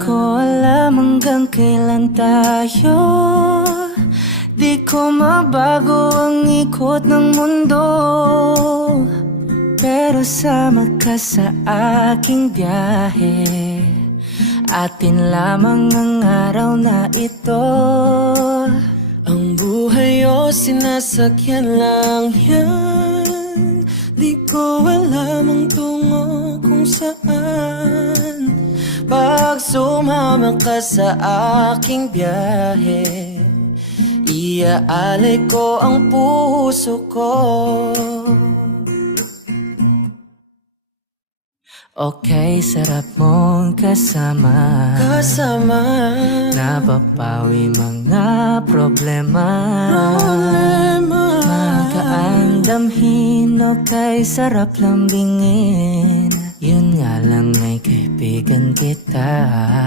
ko alam hanggang kailan tayo di ko mabago ang ikot ng mundo, pero sama ka sa aking biyahe. Atin lamang ang araw na ito. Ang buhay o sinasakyan lang yan, di ko alam ang tungo kung saan. Pag sumama ka sa aking biyahe, iaalay ko ang puso ko. Okay, sarap mong kasama. Napapawi mga problema. Magaan damhin o kay sarap lambingin. Yun nga lang ay kaibigan kita.